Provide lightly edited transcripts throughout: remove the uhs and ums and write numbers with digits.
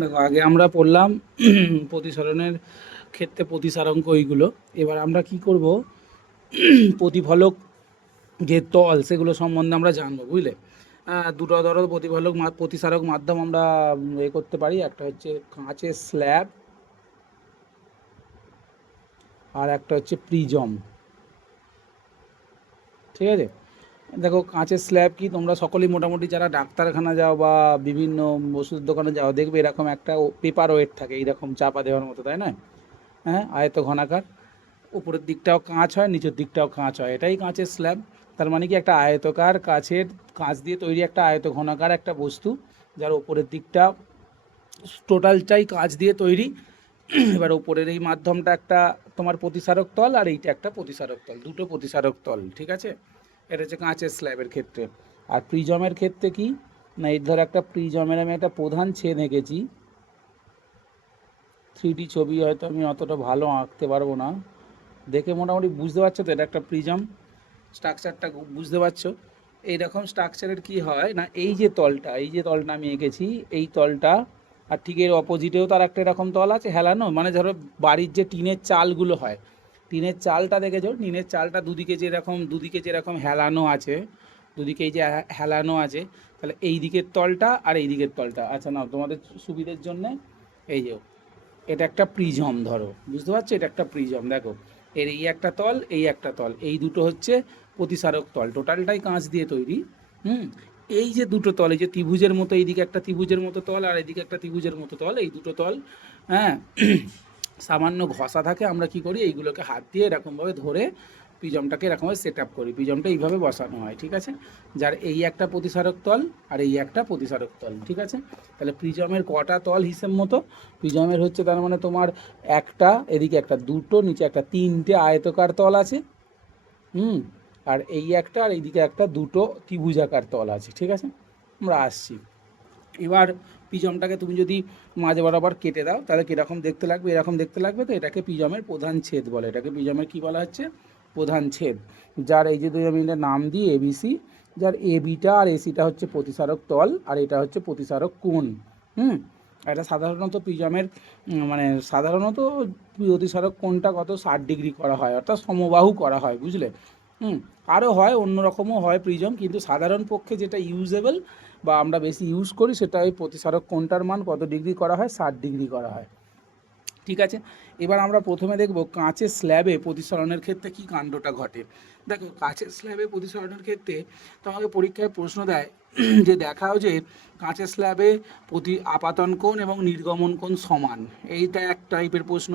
দেখো, আগে আমরা পড়লাম প্রতিসরণের ক্ষেত্রে প্রতিসারাঙ্ক এইগুলো। এবার আমরা কি করব, প্রতিফলক যে তল সেগুলো সম্বন্ধে আমরা জানবো, বুঝলে। দুটো ধরো প্রতিফলক প্রতিসারক মাধ্যম আমরা করতে পারি। একটা হচ্ছে কাঁচের স্ল্যাব, আর একটা হচ্ছে প্রিজম। ঠিক আছে। দেখো, কাঁচের স্ল্যাব কি, তোমরা সকলেই মোটামুটি যারা ডাক্তারখানা যাও বা বিভিন্ন ওষুধের দোকানে যাও, দেখবে এরকম একটা পেপার ওয়েট থাকে, এইরকম চাপা দেওয়ার মতো, তাই না? হ্যাঁ, আয়ত ঘনাকার। উপরের দিকটাও কাঁচ হয়, নিচের দিকটাও কাঁচ হয়, এটাই কাঁচের স্ল্যাব। তার মানে কি, একটা আয়তকার কাঁচ দিয়ে তৈরি একটা আয়ত ঘনাকার একটা বস্তু, যার উপরের দিকটা টোটালটাই কাঁচ দিয়ে তৈরি। এবার উপরের এই মাধ্যমটা একটা তোমার প্রতিসারক তল, আর এইটা একটা প্রতিসারক তল, দুটো প্রতিসারক তল, ঠিক আছে। এটা হচ্ছে কাঁচের স্ল্যাবের ক্ষেত্রে। আর প্রিজমের ক্ষেত্রে কি, না এই ধর একটা প্রিজমের আমি একটা প্রধান ছেদ এঁকেছি। 3D ছবি হয়তো আমি অতটা ভালো আঁকতে পারবো না, দেখে মোটামুটি বুঝতে পারছো তো এটা একটা প্রিজম। স্ট্রাকচারটা বুঝতে পারছো। এইরকম স্ট্রাকচারের কি হয় না, এই যে তলটা আমি এঁকেছি, এই তলটা, আর ঠিক এর অপোজিটেও তার একটা এরকম তল আছে হেলানো, মানে ধরো বাড়ির যে টিনের চালগুলো হয়, টিনের চালটা দেখেছো, টিনের চালটা দুদিকে যেরকম হেলানো আছে, দুদিকে এই যে হেলানো আছে, তাহলে এই দিকের তলটা আর এই দিকের তলটা, আচ্ছা না তোমাদের সুবিধের জন্য এই যে এটা একটা প্রিজম, ধরো বুঝতে পারছো, এটা একটা প্রিজম। দেখো, এর এই একটা তল, এই একটা তল, এই দুটো হচ্ছে প্রতিসারক তল, টোটালটাই কাঁচ দিয়ে তৈরি। হুম। এই যে দুটো তল, এই যে ত্রিভুজের মতো, এইদিকে একটা ত্রিভুজের মতো তল আর এদিকে একটা ত্রিভুজের মতো তল, এই দুটো তল, হ্যাঁ, সামান্য ঘষা থাকে, আমরা কি করি, এইগুলোকে হাত দিয়ে এরকমভাবে ধরে প্রিজমটাকে এরকমভাবে সেট আপ করি, প্রিজমটা এইভাবে বসানো হয়, ঠিক আছে। যার এই একটা প্রতিসারক তল আর এই একটা প্রতিসারক তল, ঠিক আছে। তাহলে প্রিজমের কটা তল হিসেব মতো, প্রিজমের হচ্ছে তার মানে তোমার একটা, এদিকে একটা, দুটো, নিচে একটা, তিনটে আয়তকার তল আছে। হুম। আর এই একটা, আর এইদিকে একটা, দুটো ত্রিভুজাকার তল আছে, ঠিক আছে। আমরা আসছি। এবার প্রিজমটাকে তুমি যদি মাঝ বরাবর কেটে দাও, তাহলে কীরকম দেখতে লাগবে, এরকম দেখতে লাগবে। তো এটাকে প্রিজমের প্রধান ছেদ বলে, এটাকে প্রিজমের কী বলা হচ্ছে, প্রধান ছেদ। যার এই যে দুই আমি নাম দিই এবিসি, যার এ বিটা আর এসিটা হচ্ছে প্রতিসারক তল, আর এটা হচ্ছে প্রতিসারক কোণ। হুম। এটা সাধারণত প্রিজমের মানে সাধারণত প্রতিসারক কোণটা কত, 60 ডিগ্রি করা হয়, অর্থাৎ সমবাহু করা হয়, বুঝলে। হুম। আরও হয়, অন্যরকমও হয় প্রিজম, কিন্তু সাধারণ পক্ষে যেটা ইউজেবল বা আমরা বেশি ইউজ করি, সেটা ওই প্রতিসারক কোণটার মান কত ডিগ্রি করা হয়, 60 ডিগ্রি করা হয়, ঠিক আছে। এবার আমরা প্রথমে দেখব কাঁচের স্ল্যাবে প্রতিসরণের ক্ষেত্রে কি কাণ্ডটা ঘটে। দেখো, কাঁচের স্ল্যাবে প্রতিসরণের ক্ষেত্রে তোমাকে পরীক্ষায় প্রশ্ন দেয় যে দেখাও যে কাঁচের স্ল্যাবে আপাতন কোণ এবং নির্গমন কোণ সমান, এইটা এক টাইপের প্রশ্ন।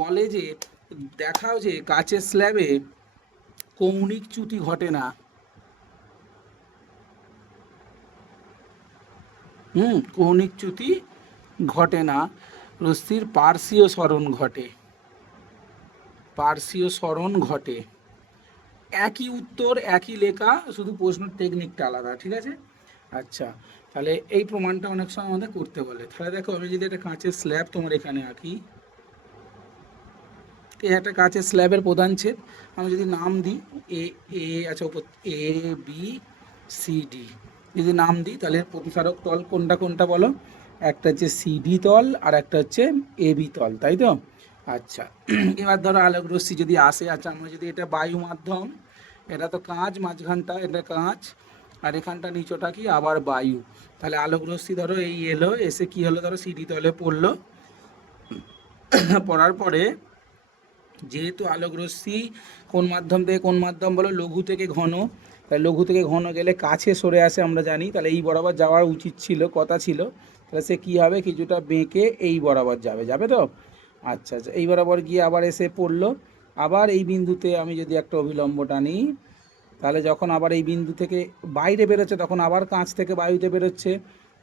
বলে যে দেখাও যে কাঁচের স্ল্যাবে কৌণিক চ্যুতি ঘটে না। কৌণিক চ্যুতি ঘটে না, রশ্মির পার্শ্বীয় সরণ ঘটে, পার্শ্বীয় সরণ ঘটে। একই উত্তর, একই লেখা, শুধু প্রশ্নের টেকনিকটা আলাদা, ঠিক আছে। আচ্ছা, তাহলে এই প্রমাণটা অনেক সময় আমাদের করতে বলে। তাহলে দেখো, আমি যদি একটা কাঁচের স্ল্যাব তোমার এখানে আঁকি, এই একটা কাঁচের স্ল্যাবের প্রধান ছেদ, আমি যদি নাম দিই এ, আচ্ছা উপর এ বি সি ডি, যদি নাম দিই, তাহলে প্রতিসারক তল কোনটা কোনটা বলো, একটা হচ্ছে সিডি তল আর একটা হচ্ছে এ বি তল, তাই তো। আচ্ছা, এবার ধরো আলোক রশ্মি যদি আসে, আচ্ছা আমরা যদি এটা বায়ু মাধ্যম, এটা তো কাঁচ, মাঝখানটা এটা কাঁচ, আর এখানটা নিচটা কি আবার বায়ু, তাহলে আলোক রশ্মি ধরো এই এলো, এসে কি হলো, ধরো সিডি তলে পড়লো, পড়ার পরে যেহেতু আলোক রশ্মি কোন মাধ্যম থেকে কোন মাধ্যম বলো, লঘু থেকে ঘন, তাহলে লঘু থেকে ঘন গেলে কাছে সরে আসে আমরা জানি, তাহলে এই বরাবর যাওয়ার উচিত ছিল, কথা ছিল, তাহলে সে কী হবে, কিছুটা বেঁকে এই বরাবর যাবে, যাবে তো। আচ্ছা আচ্ছা, এই বরাবর গিয়ে আবার এসে পড়লো, আবার এই বিন্দুতে আমি যদি একটা অভিলম্ব টানি, তাহলে যখন আবার এই বিন্দু থেকে বাইরে বেরোচ্ছে, তখন আবার কাঁচ থেকে বায়ুতে বেরোচ্ছে,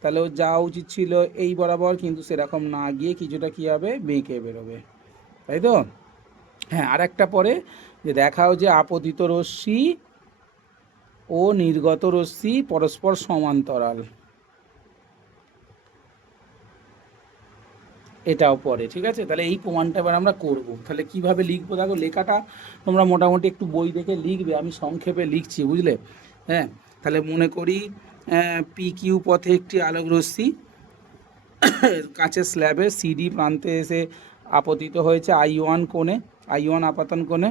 তাহলে ও যাওয়া উচিত ছিল এই বরাবর, কিন্তু সেরকম না গিয়ে কিছুটা কী হবে, বেঁকে বেরোবে, তাই তো। হ্যাঁ, আর একটা পরে যে দেখাও যে আপতিত রশ্মি ও নির্গত রশ্মি পরস্পর সমান্তরাল, এটাও পরে, ঠিক আছে। তাহলে এই প্রমাণটা এবার আমরা করব, তাহলে কিভাবে লিখবো, দেখো লেখাটা তোমরা মোটামুটি একটু বই দেখে লিখবে, আমি সংক্ষেপে লিখছি, বুঝলে। হ্যাঁ, তাহলে মনে করি পি কিউ পথে একটি আলোক রশ্মি কাঁচের স্ল্যাবে সিডি প্রান্তে এসে আপতিত হয়েছে I1 কোণে, I1 আপাতন কোণে,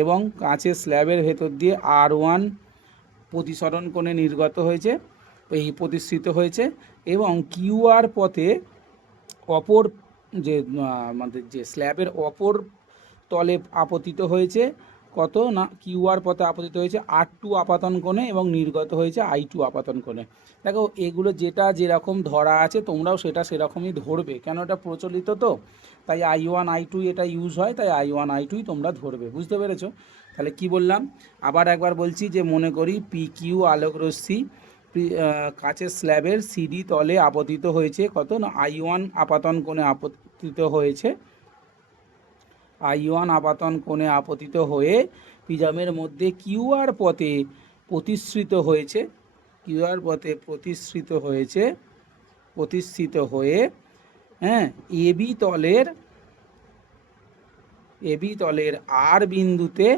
এবং কাঁচের স্ল্যাবের ভেতর দিয়ে R1 প্রতিসরণ কোণে নির্গত হয়েছে, এই প্রতিষ্ঠিত হয়েছে, এবং কিউআর পথে অপর যে আমাদের যে স্ল্যাবের অপর তলে আপতিত হয়েছে কত না, কিউআর পথে আপতিত হয়েছে R2 আপাতন কোণে এবং নির্গত হয়েছে I2 আপাতন কোণে। দেখো এগুলো যেটা যেরকম ধরা আছে তোমরাও সেটা সেরকমই ধরবে, কেন এটা প্রচলিত তো, তাই I1 I2 এটা ইউজ হয়, তাই I1 I2 তোমরা ধরবে, বুঝতে পেরেছো? তাহলে কি বললাম আবার একবার বলছি, যে মনে করি PQ আলোকরশ্মি কাচের স্ল্যাবের সিডি তলে আপতিত হয়েছে কত না, I1 আপাতন কোণে আপতিত হয়েছে, I1 আপাতন কোণে আপতিত হয়ে প্রিজমের মধ্যে কিউআর পথে প্রতিষ্ঠিত হয়েছে, কিউআর পথে প্রতিষ্ঠিত হয়ে হ্যাঁ এবি তলের আর বিন্দুতে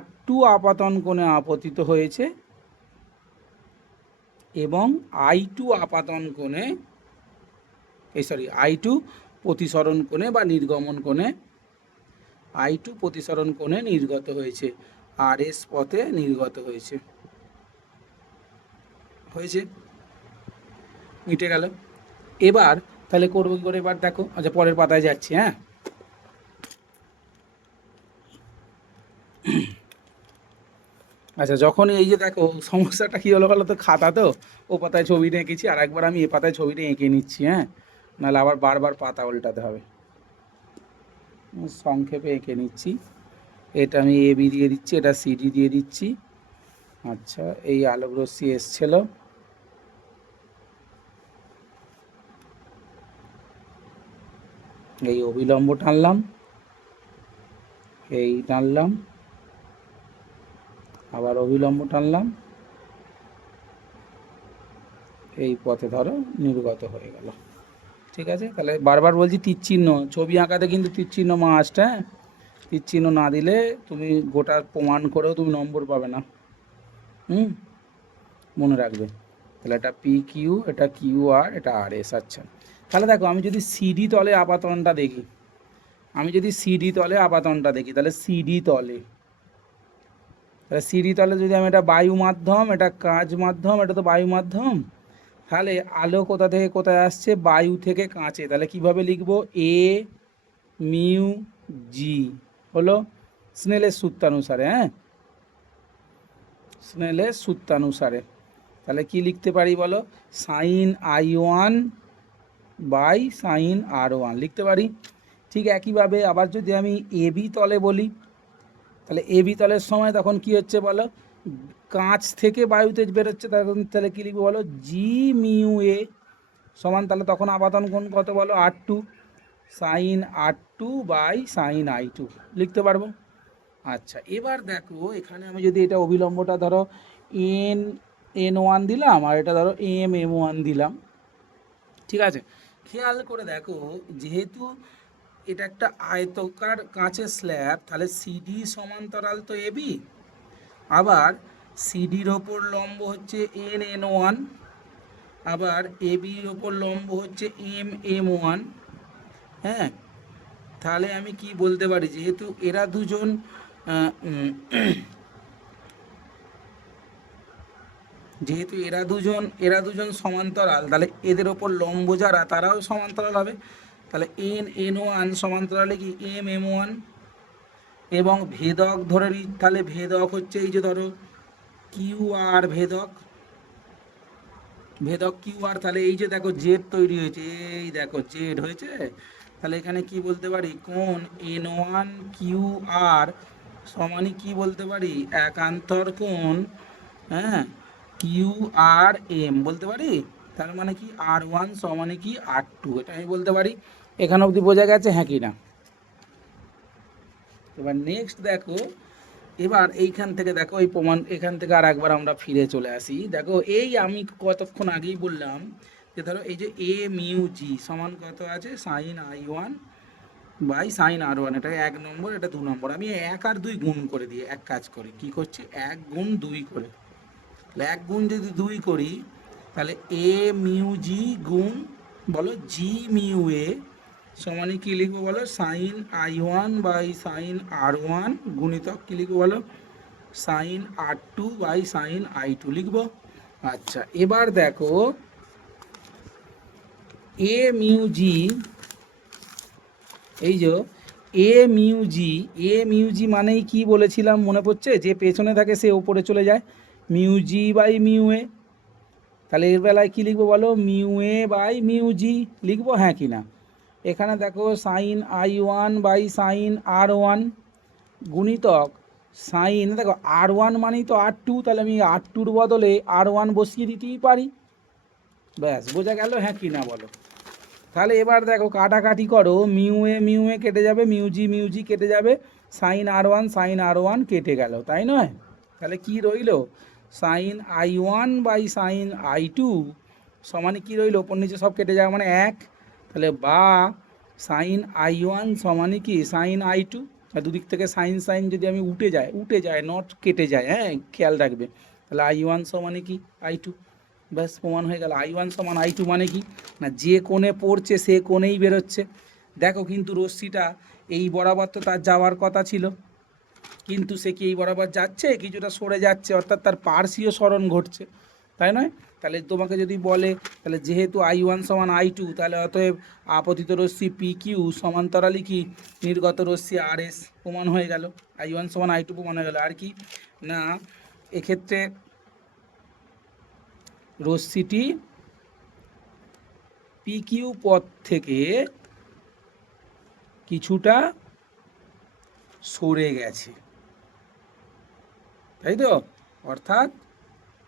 R2 আপাতন কোণে আপতিত হয়েছে এবং I2 আপাতন কোণে I2 প্রতিসরণ কোণে বা নির্গমন কোণে, I2 প্রতিসরণ কোণে নির্গত হয়েছে, RS পথে নির্গত হয়েছে, মিটে গেল। এবার তাহলে করবো কি করে, এবার দেখো, আচ্ছা পরের পাতায় যাচ্ছি। হ্যাঁ, আচ্ছা যখন এই যে দেখো সমস্যাটা কী হলো বলো তো, খাতা তো ও পাতায় ছবিটা এঁকেছি, আর একবার আমি এ পাতায় ছবিটা এঁকে নিচ্ছি, হ্যাঁ, নাহলে আবার বারবার পাতা উল্টাতে হবে। সংক্ষেপে এঁকে নিচ্ছি, এটা আমি এবি দিয়ে দিচ্ছি, এটা সিডি দিয়ে দিচ্ছি। আচ্ছা এই আলোকরশ্মি এসছিল, এই অবিলম্ব টানলাম, এই টানলাম, আবার অবিলম্ব টানলাম, এই পথে ধরো নির্গত হয়ে গেল। ঠিক আছে, তাহলে বারবার বলছি তীর চিহ্ন, ছবি আঁকাতে কিন্তু তীর চিহ্ন মাস্ট। হ্যাঁ, তীর চিহ্ন না দিলে তুমি গোটা প্রমাণ করেও তুমি নম্বর পাবে না, মনে রাখবে। তাহলে এটা PQ, এটা QR, এটা RS। আচ্ছা তাহলে দেখো আমি যদি সিডি তলে আপাতনটা দেখি, তাহলে সিডি তলে যদি আমি এটা বায়ু মাধ্যম, এটা কাঁচ মাধ্যম, এটা তো বায়ু মাধ্যম, তাহলে আলো কোথা থেকে কোথায় আসছে, বায়ু থেকে কাঁচে, তাহলে কিভাবে লিখবো, A মিউ জি হলো স্নেলের সূত্রানুসারে। হ্যাঁ, স্নেলের সূত্রানুসারে তাহলে কি লিখতে পারি বলো, sign I1 by sine R1 লিখতে পারি। ঠিক একইভাবে আবার যদি আমি এবি তলে বলি, তাহলে এবি তলের সময় তখন কি হচ্ছে বলো, কাঁচ থেকে বায়ুতে বেরোচ্ছে, তাহলে কী লিখবো বলো, জি মিউ এ সমান, তাহলে তখন আপাতন কোণ কত বলো, R2, sign R2 by sine I2 লিখতে পারবো। আচ্ছা এবার দেখো এখানে আমি যদি এটা অবিলম্বটা ধরো N1 দিলাম, আর এটা ধরো M1 দিলাম, ঠিক আছে, খেয়াল করে দেখো যেহেতু এটা একটা আয়তকার কাঁচের স্ল্যাব, তাহলে সিডি সমান্তরাল তো এবি, আবার সিডির ওপর লম্ব হচ্ছে N1, আবার এবির ওপর লম্ব হচ্ছে M1। হ্যাঁ, তাহলে আমি কি বলতে পারি, যেহেতু এরা দুজন সমান্তরাল, তাহলে এদের ওপর লম্ব যারা তারাও সমান্তরাল হবে, তাহলে N1 সমান্তরালে কি M1, এবং ভেদক ধরে নিই, তাহলে ভেদক হচ্ছে এই যে ধরো QR, ভেদক QR, তাহলে এই যে দেখো জেড তৈরি হয়েছে, এই দেখো জেড হয়েছে, তাহলে এখানে কি বলতে পারি, কোণ N1 QR সমানই কি বলতে পারি, একান্তর কোণ, হ্যাঁ, QRM বলতে পারি, তার মানে কি R1 সমানে কি R2, এটা আমি বলতে পারি। এখানে অবধি বোঝা গেছে, হ্যাঁ কি না? এবার নেক্সট দেখো, এবার এইখান থেকে দেখো এই প্রমাণ, এখান থেকে আর একবার আমরা ফিরে চলে আসি। দেখো এই আমি কতক্ষণ আগেই বললাম যে ধরো এই যে A মিউ জি সমান কত আছে, sign I1 by sine R1, এটা 1 নম্বর, এটা 2 নম্বর, আমি 1 আর 2 গুণ করে দিয়ে এক কাজ করি, কি করছি, 1 গুণ 2 করে, তাহলে 1 গুণ যদি 2 করি, তাহলে A মিউ জি গুণ বলো জি মিউ এ সমানে কি লিখবো বলো, sign I1 by sine R1 গুণিতক কি লিখবো বলো, sign R2 by sine I2 লিখবো। আচ্ছা এবার দেখো এ মিউ জি, এই যে এ মিউ জি মানেই কি বলেছিলাম মনে পড়ছে, যে পেছনে থাকে সে ওপরে চলে যায়, mu G by mu A. তাহলে এর বেলায় কী লিখবো বলো, mu A by mu G লিখবো, হ্যাঁ কি না। এখানে দেখো sign I1 by sine R1 গুণিতক সাইন, দেখো R1 মানেই তো R2, তাহলে আমি R2-র বদলে R1 বসিয়ে দিতেই পারি, ব্যাস বোঝা গেল, হ্যাঁ কি না বলো। তাহলে এবার দেখো কাটাকাটি করো, মিউ এ কেটে যাবে, মিউ জি কেটে যাবে, সাইন R1 কেটে গেল, তাই নয়। তাহলে কি রইল, sign I1 by sine I2 সমানে কি রইল, ওপর নিচে সব কেটে যাবে মানে 1, তাহলে বা সাইন I1 সমানে কি সাইন I2, আর দুদিক থেকে সাইন সাইন যদি আমি উঠে যায় নট কেটে যায়, হ্যাঁ খেয়াল রাখবে। তাহলে I1 সমানে কি I2, ব্যাস প্রমাণ হয়ে গেল। I1 সমান I2 মানে কি না, যে কোণে পড়ছে সে কোণেই বেরোচ্ছে। দেখো কিন্তু রশ্মিটা এই বরাবর তো তার যাওয়ার কথা ছিল, কিন্তু সে কি এই বরাবর যাচ্ছে, কিছুটা সরে যাচ্ছে, অর্থাৎ তার পার্শ্বীয় সরণ ঘটছে, তাই নয়। তাহলে তোমাকে যদি বলে তাহলে যেহেতু I1 সমান I2, তাহলে অতএব আপতিত রশ্মি PQ সমান্তরালি কি নির্গত রশ্মি RS, প্রমাণ হয়ে গেল। I1 সমান I2 প্রমাণ হয়ে গেল। আর কি না, এক্ষেত্রে রশ্মিটি PQ পথ থেকে কিছুটা সরে গেছে, তাই তো, অর্থাৎ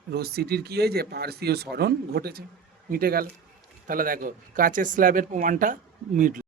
রশ্মিটির কী হয়েছে, পার্শ্বীয় সরণ ঘটেছে, মিটে গেল। তাহলে দেখো কাচের স্ল্যাবের প্রমাণটা মিটল।